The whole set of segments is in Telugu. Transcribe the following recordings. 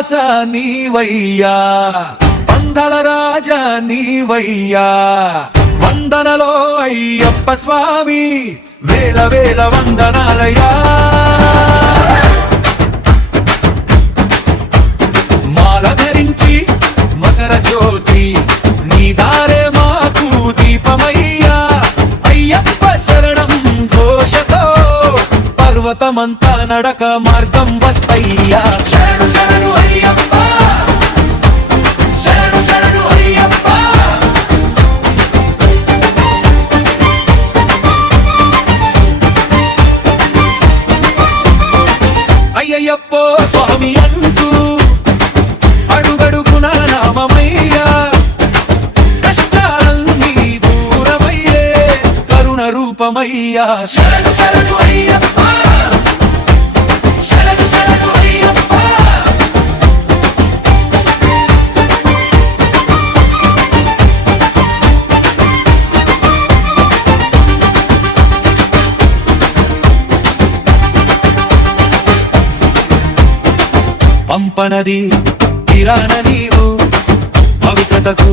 వాస నీవయ్యా, పందల రాజ నీవయ్యా, వందనలో అయ్యప్ప స్వామి వేల వేల వందనాలయ్యా. మాల ధరించి మకర జ్యోతి నీ దారే మాకు దీపమయ్యా, అయ్యప్ప శరణం ఘోషతో పర్వతమంతా నడక మార్గం వస్తయ్యా. శరణు శరణు అయ్యప్ప, శరణు శరణు అయ్యప్ప. అయ్యప్పో స్వామి అంటూ అడుగడుగున నామమయ్యా, కష్టాలన్నీ దూరమయ్యే కరుణ రూపమయ్యా. శరణు శరణు అయ్యప్ప, శరణు శరణు అయ్యప్ప. పంపనది కిరాణ నీవు పవిత్రతకు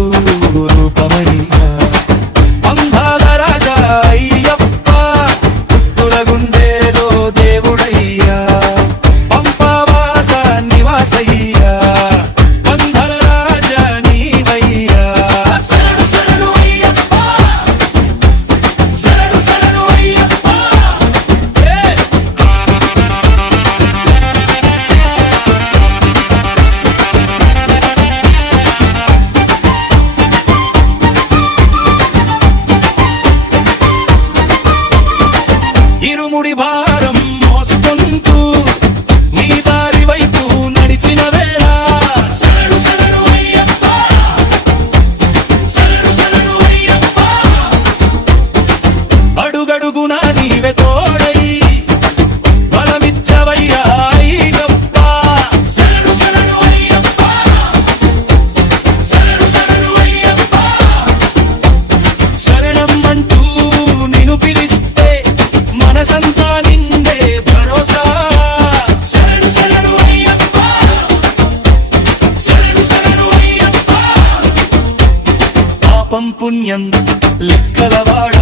రూపమయ్యా, పంభాల రాజా అయ్యప్ప భక్తుల గుండెలో దేవుడయ్యా, పంపవాస నివాసయ్యా, పంభాల రాజా నీవయ్యా. శరణు శరణు అయ్యప్ప, శరణు శరణు అయ్యప్ప. ఇరుముడి భారం మోసుకుంటూ నీ దారి వైపు నడిచిన వేళ శరణు శరణు అయ్యప్ప, శరణు శరణు అయ్యప్ప. అడుగడుగున నీవే తోడై బలమిచ్చవయ్యా అయ్యప్ప. శరణు శరణు అయ్యప్ప, శరణు శరణు అయ్యప్ప. శరణం అంటూ నిన్ను పిలిస్తే మనసంతా నిండే భరోసా. శరణు శరణు అయ్యప్ప, శరణు శరణు అయ్యప్ప. పాపం పుణ్యం లెక్కలవాడ